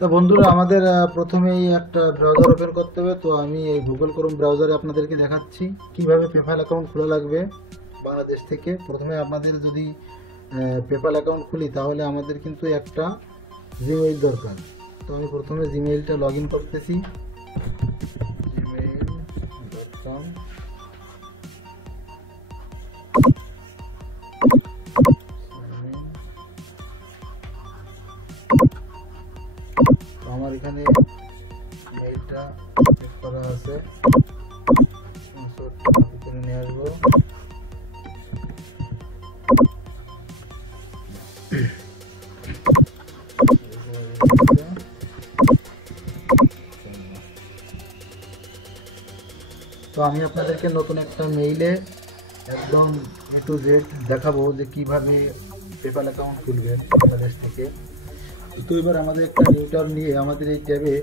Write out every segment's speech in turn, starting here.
তো বন্ধুরা আমাদের প্রথমেই একটা ব্রাউজার ওপেন করতে হবে। তো আমি এই গুগল ক্রোম ব্রাউজারে আপনাদেরকে দেখাচ্ছি কিভাবে পেপ্যাল অ্যাকাউন্ট খোলা লাগবে বাংলাদেশ থেকে। প্রথমে আপনাদের যদি পেপ্যাল অ্যাকাউন্ট খুলি তাহলে আমাদের কিন্তু একটা জিমেইল দরকার। তো আমি প্রথমে জিমেইলটা লগ ইন করতেছি, gmail.com। তো আমার এখানে মেইলটা চেক করা আছে, কপি করে নিয়ে আসবো। তো আমি আপনাদেরকে নতুন একটা মেইলে একদম এ টু জেড দেখাবো যে কিভাবে পেপ্যাল অ্যাকাউন্ট খুলবেন বাংলাদেশ থেকে। তো এবার আমাদের একটা নিউ ট্যাব নিয়ে আমাদের এই ট্যাবে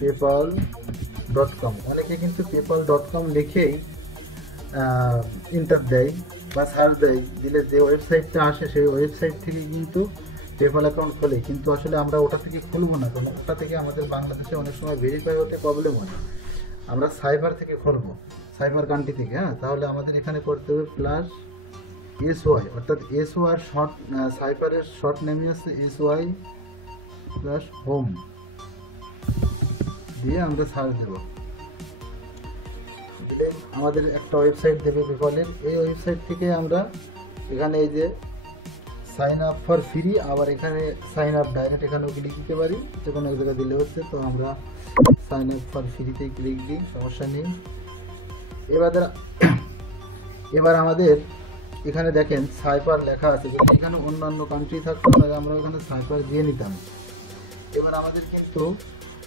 পেপ্যাল.com, অনেকে কিন্তু পেপ্যাল.com লিখেই ইন্টার দেয় বা সার্চ দেয়, দিলে যে ওয়েবসাইটটা আসে সেই ওয়েবসাইট থেকে কিন্তু পেপ্যাল অ্যাকাউন্ট খোলে। কিন্তু আসলে আমরা ওটা থেকে খুলবো না, কারণ ওটা থেকে আমাদের বাংলাদেশে অনেক সময় ভেরিফাই হতে প্রবলেম হয়। আমরা সাইবার থেকে খুলবো, সাইবার কান্ট্রি থেকে। হ্যাঁ, তাহলে আমাদের এখানে করতে হবে প্লাস SY, অর্থাৎ SY শর্ট, সাইবারের শর্ট নেমই আছে SY প্লাস হোম দিয়ে আমরা সার্চ দেবো। দিলে আমাদের একটা ওয়েবসাইট দেবে পেপ্যালের। এই ওয়েবসাইট থেকে আমরা এখানে এই যে সাইন আপ ফর ফ্রি, আবার এখানে সাইন আপ ডাইরেক্ট এখানেও ক্লিক দিতে পারি, যে কোনো এক জায়গায় দিলে হচ্ছে। তো আমরা সাইন আপ ফর ফ্রিতে ক্লিক দিই, সমস্যা নেই। এবার আমাদের এখানে দেখেন সাইপার লেখা আছে, যদি এখানে অন্যান্য কান্ট্রি থাকতো তাহলে আমরা এখানে সাইপার দিয়ে নিতাম। এবার আমাদের কিন্তু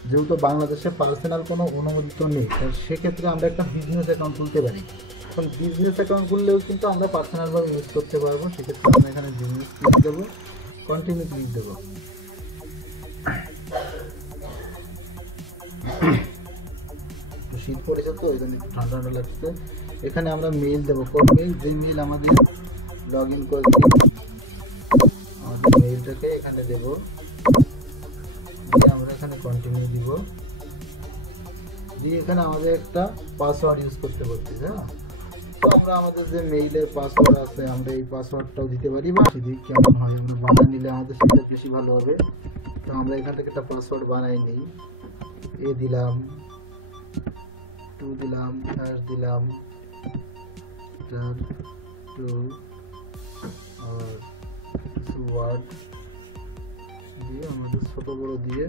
যেহেতু বাংলাদেশে পার্সোনাল কোনো অনুমোদিত নেই, সেক্ষেত্রে আমরা একটা বিজনেস অ্যাকাউন্ট খুলতে পারি। এখন বিজনেস অ্যাকাউন্ট খুললেও কিন্তু আমরা পার্সোনালভাবে ইউজ করতে পারবো। সেক্ষেত্রে আমরা এখানে বিজনেস ক্লিক দেবো, কন্টিনিউ ক্লিক দেবো। শীত পড়েছে তো ওই জন্য একটু ঠান্ডা ঠান্ডা লাগছে। এখানে আমরা মেইল দেবো, কোন মেইল, যে মেইল আমাদের লগ ইন করছি আমাদের মেইলটাকে এখানে দেবো, দিয়ে আমরা এখানে কন্টিনিউ দিব, দিয়ে এখানে আমাদের একটা পাসওয়ার্ড ইউজ করতে পারছি। হ্যাঁ, তো আমরা আমাদের যে মেইলের পাসওয়ার্ড আছে আমরা এই পাসওয়ার্ডটাও দিতে পারি, বা যদি কেমন হয় আমরা বানিয়ে নিলে আমাদের সেটা বেশি ভালো হবে। তো আমরা এখান থেকে একটা পাসওয়ার্ড বানাই নিই, এ দিলাম, 2 দিলাম, দিলাম 2 আর ওয়ার্ড দিয়ে আমাদের ছোট বড় দিয়ে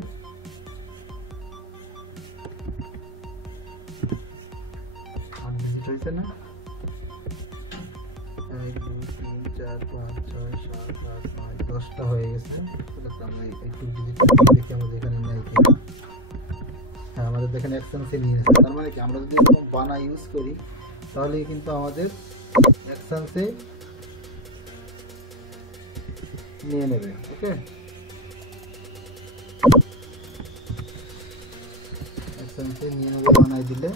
আর ডিজিট হয়েছে না, 1 2 3 4 5 6 7 8 9 10টা হয়ে গেছে। আমরা একটু ডিজিট দেখি আমাদের এখানে নাই কিনা। হ্যাঁ, আমাদের দেখেন অ্যাকশনসে নিয়েছে। তার মানে কি, আমরা যদি এরকম বানা ইউজ করি তাহলে কিন্তু আমাদের অ্যাকশনসে নিয়ে নেবে। ওকে, অ্যাকশনসে নিয়ে নেবে বানাই দিলে।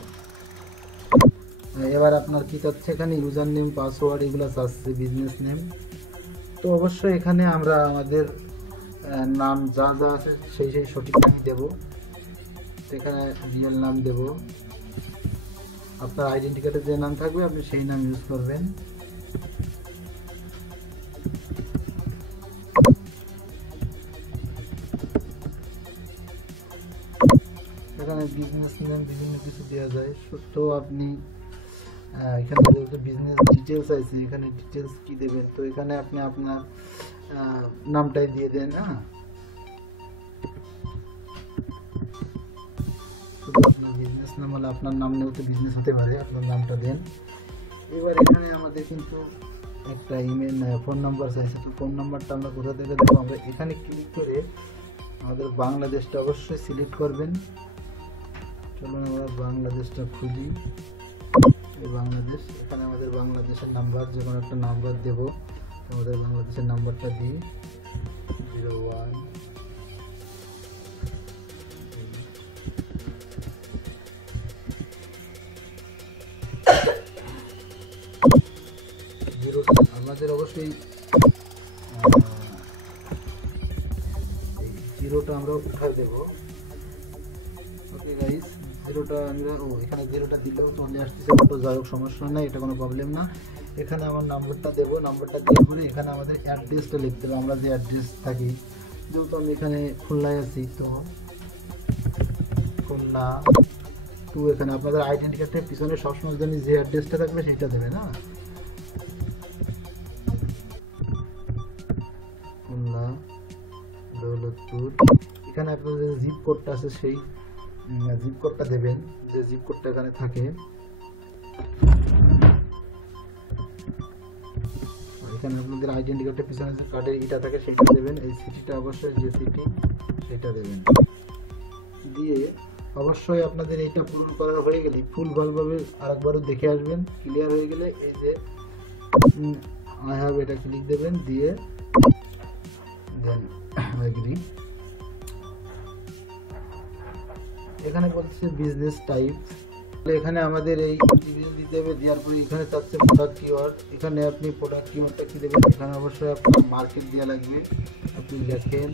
এবার আপনার কি তথ্য, এখানে ইউজার নেম, পাসওয়ার্ড এগুলো চাচ্ছে, বিজনেস নেম। তো অবশ্যই এখানে আমরা আমাদের নাম যা যা আছে সেই সঠিক নামই দেবো। এখানে রিয়েল নাম দেব, আপনার আইডেন্টি কার্ডে যে নাম থাকবে আপনি সেই নাম ইউজ করবেন। এখানে বিজনেস নেম বিভিন্ন কিছু দেওয়া যায়, তো আপনি এখানে বিজনেস ডিটেলস আছে, এখানে ডিটেলস কি দেবেন, তো এখানে আপনি আপনার নামটাই দিয়ে দেন। হ্যাঁ, শুধু আপনার বিজনেস নাম হলে আপনার নাম নিয়েও তো বিজনেস হতে পারে, আপনার নামটা দেন। এবার এখানে আমাদের কিন্তু একটা ইমেল, ফোন নাম্বার চাইছে। তো ফোন নাম্বারটা আমরা কোথা থেকে দেবো, আমরা এখানে ক্লিক করে আমাদের বাংলাদেশটা অবশ্যই সিলেক্ট করবেন। চলুন আমরা বাংলাদেশটা খুঁজি, বাংলাদেশ। এখানে আমাদের বাংলাদেশের নাম্বার, যে কোনো একটা নাম্বার দেব, আমাদের বাংলাদেশের নাম্বারটা দিই 01 আমাদের অবশ্যই এই জিরোটা আমরা উঠাই দেব। ওকে গাইস, জিরোটা আমরা এখানে জিরোটা দিলেও চলে আসতেছে অটো, যাই হোক সমস্যা নাই, এটা কোনো প্রবলেম না। এখানে আমার নাম্বারটা দেবো, নাম্বারটা দেওয়ার পরে এখানে আমাদের অ্যাড্রেসটা লিখতে হবে। আমরা যে অ্যাড্রেস থাকি, যেহেতু আমি এখানে খুলনায় আছি, তো খুলনা টু, এখানে আপনাদের আইডেন্টি কার্ডের পিছনে সবসময় জন্য যে অ্যাড্রেসটা থাকবে সেটা দেবে না, খুলনা দৌলতপুর। এখানে আপনাদের যে জিপ কোডটা আছে সেই জিপ কোডটা দেবেন, যে জিপ কোডটা এখানে থাকে। এখানে আপনাদের আইডেন্টি কার্ডের পিছনে যে কার্ডের এটা থাকে সেটা দেবেন। এই সিটিটা অবশ্যই যে সিটি সেটা দেবেন। দিয়ে অবশ্যই আপনাদের এইটা পূরণ করা হয়ে গেলে ফুল ভালোভাবে আরেকবারও দেখে আসবেন। ক্লিয়ার হয়ে গেলে এই যে আই হ্যাভ এটা ক্লিক দেবেন, দিয়ে দেন এগ্রি। এখানে বলছে বিজনেস টাইপ, এখানে আমাদের এই ইন্টিগ্রেশন দিতে হবে। দেওয়ার পরে এখানে চাচ্ছে প্রোডাক্ট কিওয়ার্ড, এখানে আপনি প্রোডাক্ট কিওয়ার্ডটা কি দেবেন, এখানে অবশ্যই আপনার মার্কেট দেওয়া লাগবে। আপনি লেখেন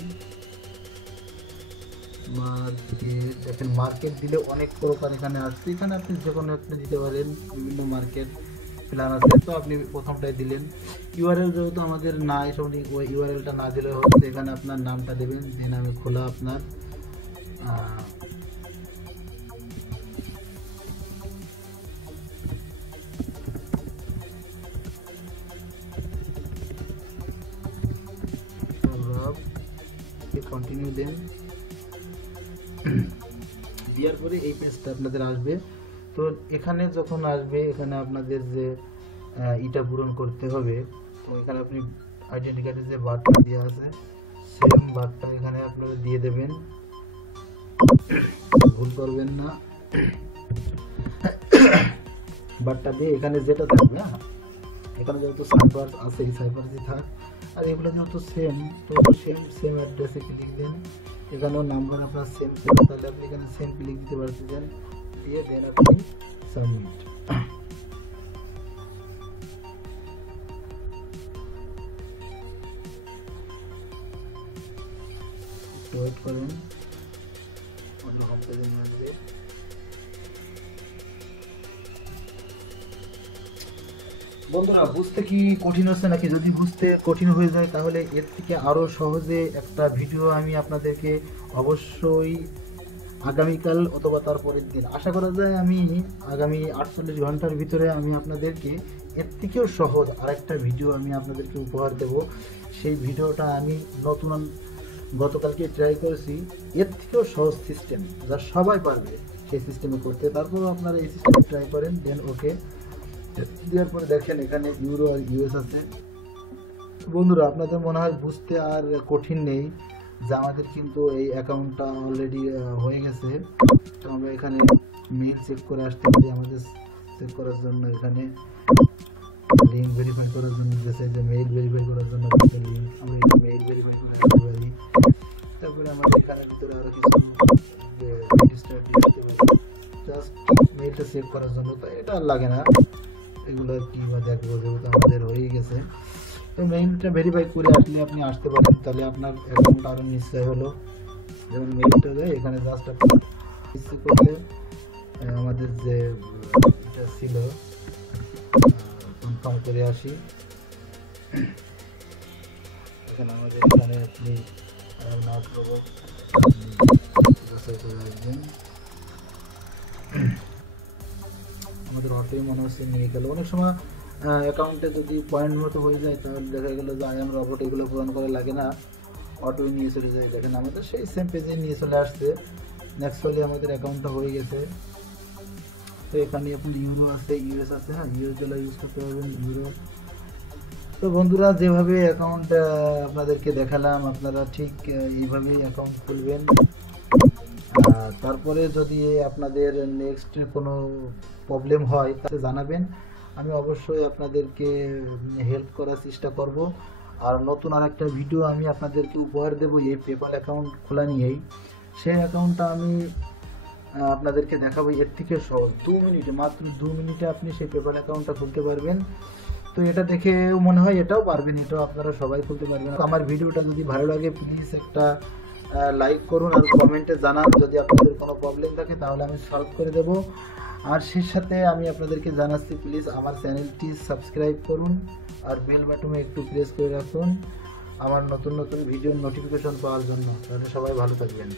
মার্কেট, দেখেন মার্কেট দিলে অনেক প্রকার এখানে আসছে, এখানে আপনি যে কোনো একটা দিতে পারেন, বিভিন্ন মার্কেট প্ল্যান আছে, তো আপনি প্রথমটাই দিলেন। ইউআরএল যেহেতু আমাদের নাই, সঠিক ওই ইউআরএলটা না দিলে হচ্ছে, এখানে আপনার নামটা দেবেন, যে নামে খোলা আপনার কন্টিনিউ দেন। দেওয়ার পরে এই পেজটা আপনাদের আসবে। তো এখানে যখন আসবে, এখানে আপনাদের যে এটা পূরণ করতে হবে, তো এখানে আপনি আইডেন্টি কার্ডের যে বারটা দেওয়া আছে সেম বারটা এখানে আপনারা দিয়ে দেবেন, ভুল করবেন না। বারটা দিয়ে এখানে যেটা থাকবে, এখানে যেহেতু সাইবার আছে, এই সাইবার যে থাক, আর এগুলো যেহেতু সেম, তো সেম অ্যাড্রেসে ক্লিক দেন। এখানেও নাম্বার আপনার সেম, তাহলে আপনি এখানে সেম ক্লিক দিতে পারতেছেন, দিয়ে দেন আপনি সাবমিট। ওয়েট করেন, অন্য কোম্পানি আসবে। বন্ধুরা, বুঝতে কি কঠিন হচ্ছে নাকি? যদি বুঝতে কঠিন হয়ে যায় তাহলে এর থেকে আরও সহজে একটা ভিডিও আমি আপনাদেরকে অবশ্যই আগামীকাল অথবা তার পরের দিন, আশা করা যায় আমি আগামী 48 ঘন্টার ভিতরে আমি আপনাদেরকে এর থেকেও সহজ আরেকটা ভিডিও আমি আপনাদেরকে উপহার দেব। সেই ভিডিওটা আমি নতুন গতকালকে ট্রাই করেছি, এর থেকেও সহজ সিস্টেম যা সবাই পারবে সেই সিস্টেমে করতে। তারপর আপনারা এই সিস্টেমে ট্রাই করেন, দেন ওকে দেওয়ার পরে দেখেন এখানে ইউরো আর ইউএস আছে। বন্ধুরা, আপনাদের মনে হয় বুঝতে আর কঠিন নেই, যে আমাদের কিন্তু এই অ্যাকাউন্টটা অলরেডি হয়ে গেছে। তো আমরা এখানে মেইল চেক করে আসতে পারি, আমাদের চেক করার জন্য এখানে লিঙ্ক ভেরিফাই করার জন্য দিয়েছে, যে মেইল ভেরিফাই করার জন্য লিঙ্ক, আমরা এই মেইল ভেরিফাই করে আসতে পারি। তারপরে আমাদের এখানের ভিতরে আরও কিছু রেজিস্টার দিতে পারি, জাস্ট মেইলটা সেভ করার জন্য। তো এটা আর লাগে না, এগুলো কি বা দেখবো, যেহেতু আমাদের হয়ে গেছে। তো মেইলটা ভেরিফাই করে আসলে আপনি আসতে পারেন, তাহলে আপনার অ্যাকাউন্ট আরও নিশ্চয় হলো। যেমন মেইলটা দেয় এখানে জাস্ট আপনি রিসিভ করতে আমাদের যে এটা ছিল কনফার্ম করে আসি। এখানে আমাদের এখানে আপনি নাট করবো করে আসবেন। আমাদের অটোই মনে হচ্ছে নিয়ে গেল। অনেক সময় অ্যাকাউন্টে যদি পয়েন্ট মতো হয়ে যায় তাহলে দেখা গেলো যে আই এম রবট এগুলো পূরণ করা লাগে না, অটোই নিয়ে চলে যায়। দেখেন আমাদের সেই সেম পেজে নিয়ে চলে আসছে। ন্যাকচুয়ালি আমাদের অ্যাকাউন্টটা হয়ে গেছে। তো এখানে আপনার ইউরো আছে, ইউএস আছে, হ্যাঁ ইউরো চলে ইউজ করতে পারবেন, ইউরো। তো বন্ধুরা, যেভাবে অ্যাকাউন্ট আপনাদেরকে দেখালাম, আপনারা ঠিক এইভাবেই অ্যাকাউন্ট খুলবেন। তারপরে যদি আপনাদের নেক্সট কোনো প্রবলেম হয় তাহলে জানাবেন, আমি অবশ্যই আপনাদেরকে হেল্প করার চেষ্টা করব। আর নতুন আর একটা ভিডিও আমি আপনাদেরকে উপহার দেবো এই পেপ্যাল অ্যাকাউন্ট খোলা নিয়েই। সেই অ্যাকাউন্টটা আমি আপনাদেরকে দেখাবো এর থেকে সহজ, 2 মিনিটে, মাত্র 2 মিনিটে আপনি সেই পেপ্যাল অ্যাকাউন্টটা খুলতে পারবেন। তো এটা দেখে মনে হয় এটাও পারবেন, এটাও আপনারা সবাই খুলতে পারবেন। আমার ভিডিওটা যদি ভালো লাগে প্লিজ একটা লাইক করুন আর কমেন্টে জানান যদি আপনাদের কোনো প্রবলেম থাকে, তাহলে আমি সলভ করে দেব। আর সেই সাথে আমি আপনাদেরকে জানাচ্ছি প্লিজ আমার চ্যানেলটি সাবস্ক্রাইব করুন আর বেল বাটনে একটু প্রেস করে রাখুন আমার নতুন নতুন ভিডিওর নোটিফিকেশন পাওয়ার জন্য। তাহলে সবাই ভালো থাকবেন।